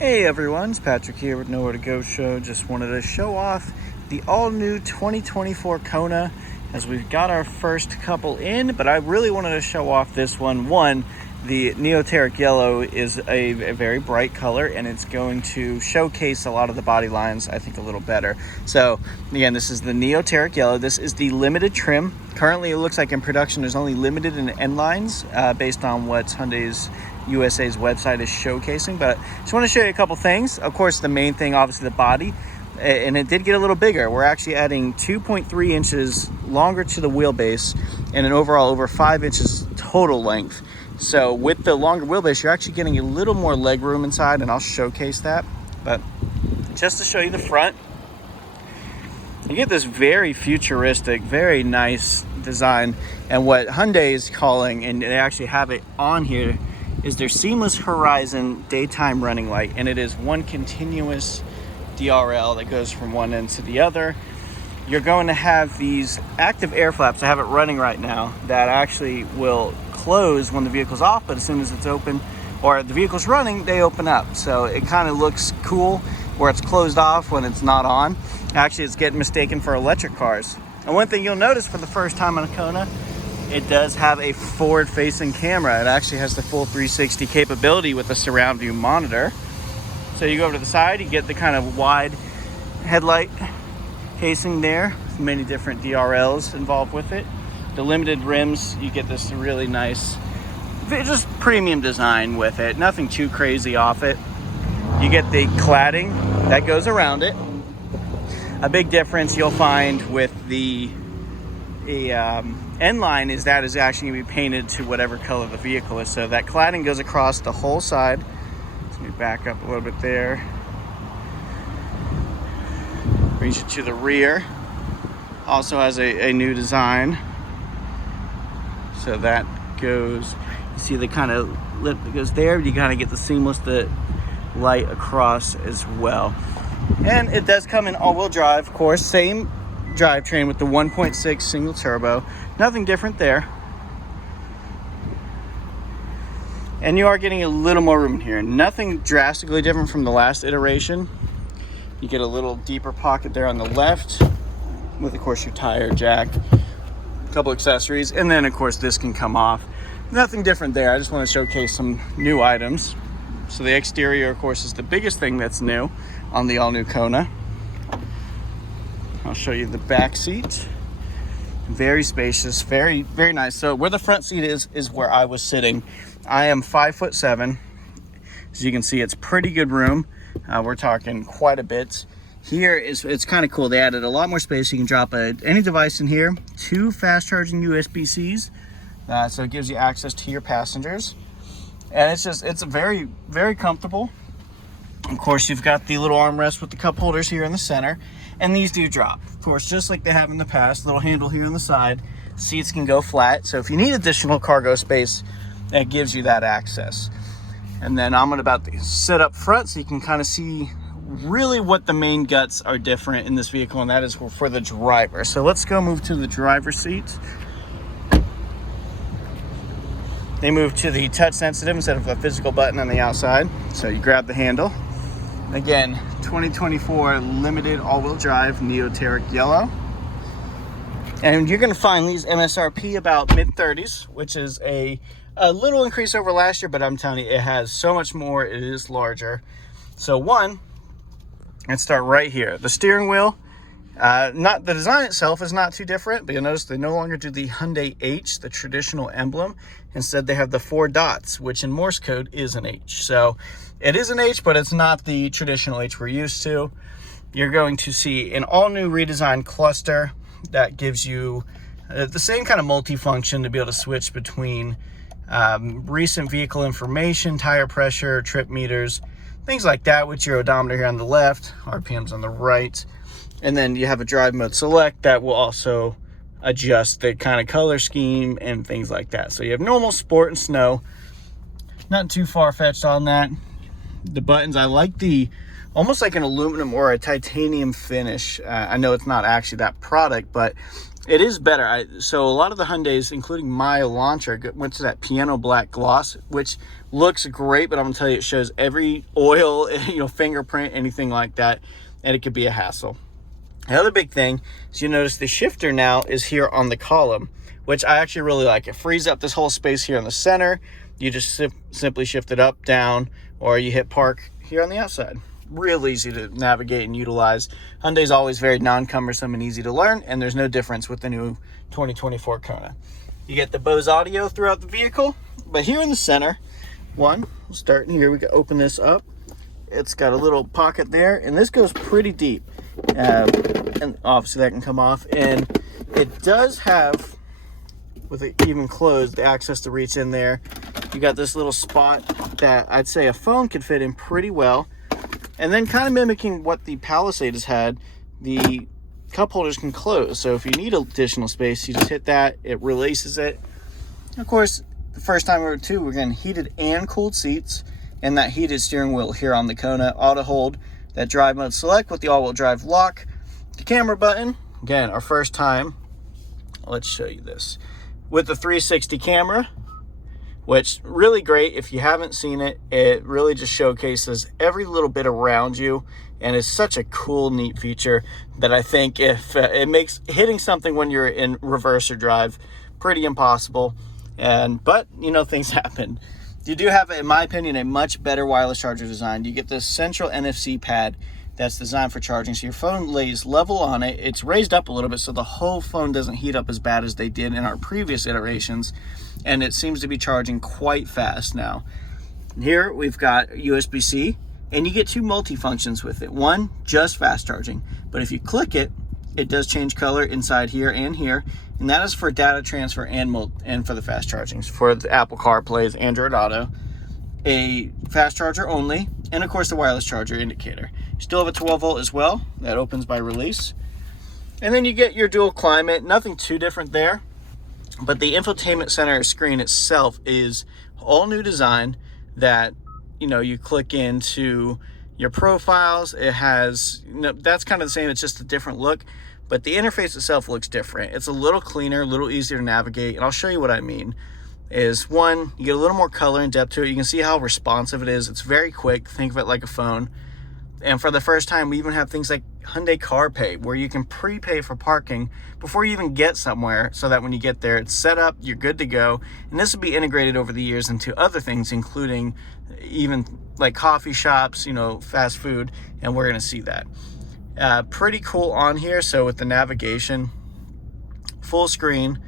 Hey everyone, it's Patrick here with Nowhere to Go Show. Just wanted to show off the all-new 2024 Kona as we've got our first couple in, but I really wanted to show off this one. One, the Neoteric Yellow is a very bright color and it's going to showcase a lot of the body lines, I think, a little better. So again, this is the Neoteric Yellow. This is the limited trim. Currently it looks like in production there's only limited in end lines based on what Hyundai's USA's website is showcasing, but I just want to show you a couple things. Of course, the main thing, obviously, the body, and it did get a little bigger. We're actually adding 2.3 inches longer to the wheelbase and an overall over 5 inches total length. So with the longer wheelbase, you're actually getting a little more leg room inside, and I'll showcase that. But just to show you the front, you get this very futuristic, very nice design, and what Hyundai is calling, and they actually have it on here, is their Seamless Horizon daytime running light, and it is one continuous DRL that goes from one end to the other. You're going to have these active air flaps. I have it running right now that actually will close when the vehicle's off, but as soon as it's open or the vehicle's running, they open up. So it kind of looks cool where it's closed off when it's not on. Actually, it's getting mistaken for electric cars. And one thing you'll notice for the first time on a Kona, it does have a forward-facing camera. It actually has the full 360 capability with a surround view monitor. So you go over to the side, you get the kind of wide headlight casing there, many different DRLs involved with it. The limited rims, you get this really nice, just premium design with it. Nothing too crazy off it. You get the cladding that goes around it. A big difference you'll find with the end line is that is actually going to be painted to whatever color the vehicle is. So that cladding goes across the whole side. Let me back up a little bit there. Brings you to the rear. Also has a new design. So that goes, you see the kind of lip that goes there. You kind of get the seamless the light across as well. And it does come in all-wheel drive, of course. Same drivetrain with the 1.6 single turbo. Nothing different there. And you are getting a little more room in here. Nothing drastically different from the last iteration. You get a little deeper pocket there on the left with, of course, your tire jack, a couple accessories, and then, of course, this can come off. Nothing different there. I just want to showcase some new items. So the exterior, of course, is the biggest thing that's new on the all-new Kona. I'll show you the back seat. Very spacious, very, very nice. So where the front seat is where I was sitting. I am 5'7". As you can see, it's pretty good room. We're talking quite a bit. Here it's kind of cool. They added a lot more space. You can drop any device in here. 2 fast charging USB-Cs. So it gives you access to your passengers. And it's very, very comfortable. Of course, you've got the little armrest with the cup holders here in the center. And these do drop, of course, just like they have in the past. Little handle here on the side. Seats can go flat. So if you need additional cargo space, that gives you that access. And then I'm about to sit up front so you can kind of see really what the main guts are different in this vehicle, and that is for the driver. So let's go move to the driver's seat. They move to the touch sensitive instead of a physical button on the outside. So you grab the handle. Again, 2024 limited all-wheel drive Neoteric Yellow. And you're going to find these MSRP about mid-30s, which is a little increase over last year, but I'm telling you, it has so much more. It is larger. So one, let's start right here. The steering wheel, not the design itself is not too different, but you'll notice they no longer do the Hyundai H, the traditional emblem. Instead, they have the 4 dots, which in Morse code is an H. So it is an H, but it's not the traditional H we're used to. You're going to see an all-new redesigned cluster that gives you the same kind of multi-function to be able to switch between recent vehicle information, tire pressure, trip meters, things like that, with your odometer here on the left, RPMs on the right. And then you have a drive mode select that will also adjust the kind of color scheme and things like that. So you have normal, sport, and snow. Not too far-fetched on that. The buttons, I like the almost like an aluminum or a titanium finish. I know it's not actually that product, but it is better. So a lot of the Hyundais, including my Elantra, went to that piano black gloss, which Looks great, but I'm gonna tell you, it shows every oil, fingerprint, anything like that, and it could be a hassle. The other big thing is you notice the shifter now is here on the column, which I actually really like. It frees up this whole space here in the center. You just simply shift it up, down, or you hit park here on the outside. Real easy to navigate and utilize. Hyundai's always very non-cumbersome and easy to learn, and there's no difference with the new 2024 Kona. You get the Bose audio throughout the vehicle, but here in the center, we'll start here. We can open this up. It's got a little pocket there, and this goes pretty deep. And obviously that can come off. And it does have, with it even closed, the access to reach in there. You got this little spot that I'd say a phone could fit in pretty well. And then kind of mimicking what the Palisade has had, the cup holders can close. So if you need additional space, you just hit that, it releases it. Of course, the first time we're getting heated and cooled seats, and that heated steering wheel here on the Kona. Auto hold, that drive mode select with the all-wheel drive lock. The camera button, again, our first time. Let's show you this. With the 360 camera, which really great. If you haven't seen it, it really just showcases every little bit around you, and it's such a cool, neat feature that I think if it makes hitting something when you're in reverse or drive pretty impossible. But things happen. You do have, in my opinion, a much better wireless charger design. You get this central NFC pad that's designed for charging, so your phone lays level on it. It's raised up a little bit so the whole phone doesn't heat up as bad as they did in our previous iterations, and it seems to be charging quite fast now. Here we've got USB-C, and you get two multi-functions with it. One, just fast charging, but if you click it, it does change color inside here and here, and that is for data transfer and for the fast charging. For the Apple CarPlay, Android Auto, a fast charger only, and of course the wireless charger indicator. You still have a 12 volt as well, that opens by release. And then you get your dual climate, nothing too different there, but the infotainment center screen itself is all new design that, you click into your profiles. It has, that's kind of the same, it's just a different look, but the interface itself looks different. It's a little cleaner, a little easier to navigate, and I'll show you what I mean. Is one, you get a little more color and depth to it. You can see how responsive it is. It's very quick. Think of it like a phone. And for the first time, we even have things like Hyundai CarPay, where you can prepay for parking before you even get somewhere, so that when you get there, it's set up, you're good to go. And this will be integrated over the years into other things, including even like coffee shops, fast food, and we're going to see that. Pretty cool on here. So with the navigation, full screen,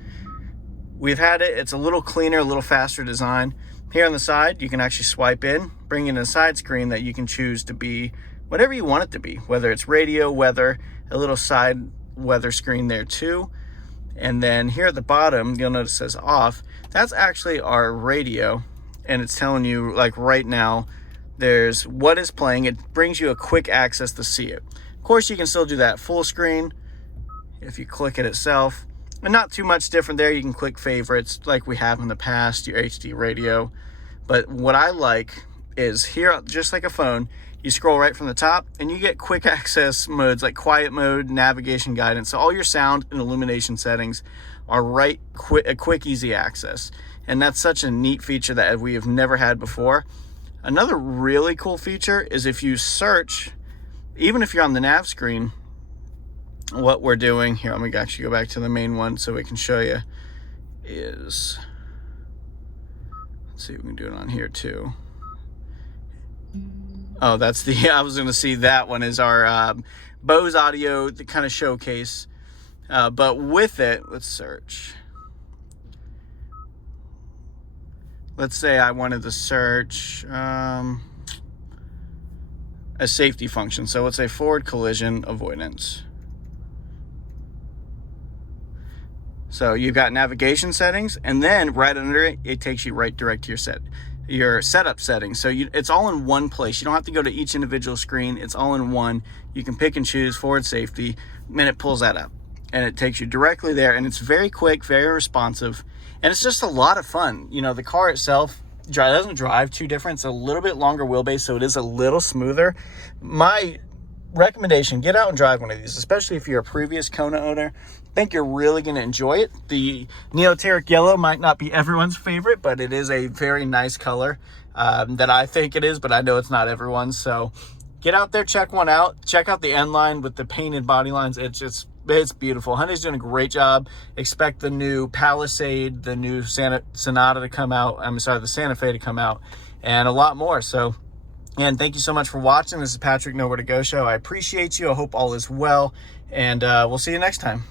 we've had it. It's a little cleaner, a little faster design. Here on the side, you can actually swipe in, bring in a side screen that you can choose to be whatever you want it to be, whether it's radio, weather, a little side weather screen there too. And then here at the bottom, you'll notice it says off. That's actually our radio, and it's telling you, like right now, there's what is playing. It brings you a quick access to see it. Of course, you can still do that full screen if you click it itself. And not too much different there. You can click favorites like we have in the past, your HD radio. But what I like is here, just like a phone, you scroll right from the top and you get quick access modes like quiet mode, navigation guidance. So all your sound and illumination settings are a quick, easy access. And that's such a neat feature that we have never had before. Another really cool feature is if you search, even if you're on the nav screen, what we're doing here, let me actually go back to the main one so we can show you, is, let's see if we can do it on here too. Oh, that's the, I was going to see that one is our Bose audio, the kind of showcase. But with it, let's search. Let's say I wanted to search a safety function. So let's say forward collision avoidance. So you've got navigation settings, and then right under it, it takes you right direct to your setup settings. So it's all in one place. You don't have to go to each individual screen. It's all in one. You can pick and choose forward safety, and it pulls that up, and it takes you directly there. And it's very quick, very responsive, and it's just a lot of fun. The car itself doesn't drive too different. It's a little bit longer wheelbase, so it is a little smoother. My recommendation, get out and drive one of these, especially if you're a previous Kona owner. I think you're really going to enjoy it. The Neoteric Yellow might not be everyone's favorite, but it is a very nice color that I think it is, but I know it's not everyone's. So get out there, check one out. Check out the N line with the painted body lines. It's beautiful. Hyundai's doing a great job. Expect the new Palisade, the new Sonata to come out. I'm sorry, the Santa Fe to come out, and a lot more. So, and thank you so much for watching. This is Patrick Nowhere to Go Show. I appreciate you. I hope all is well, and we'll see you next time.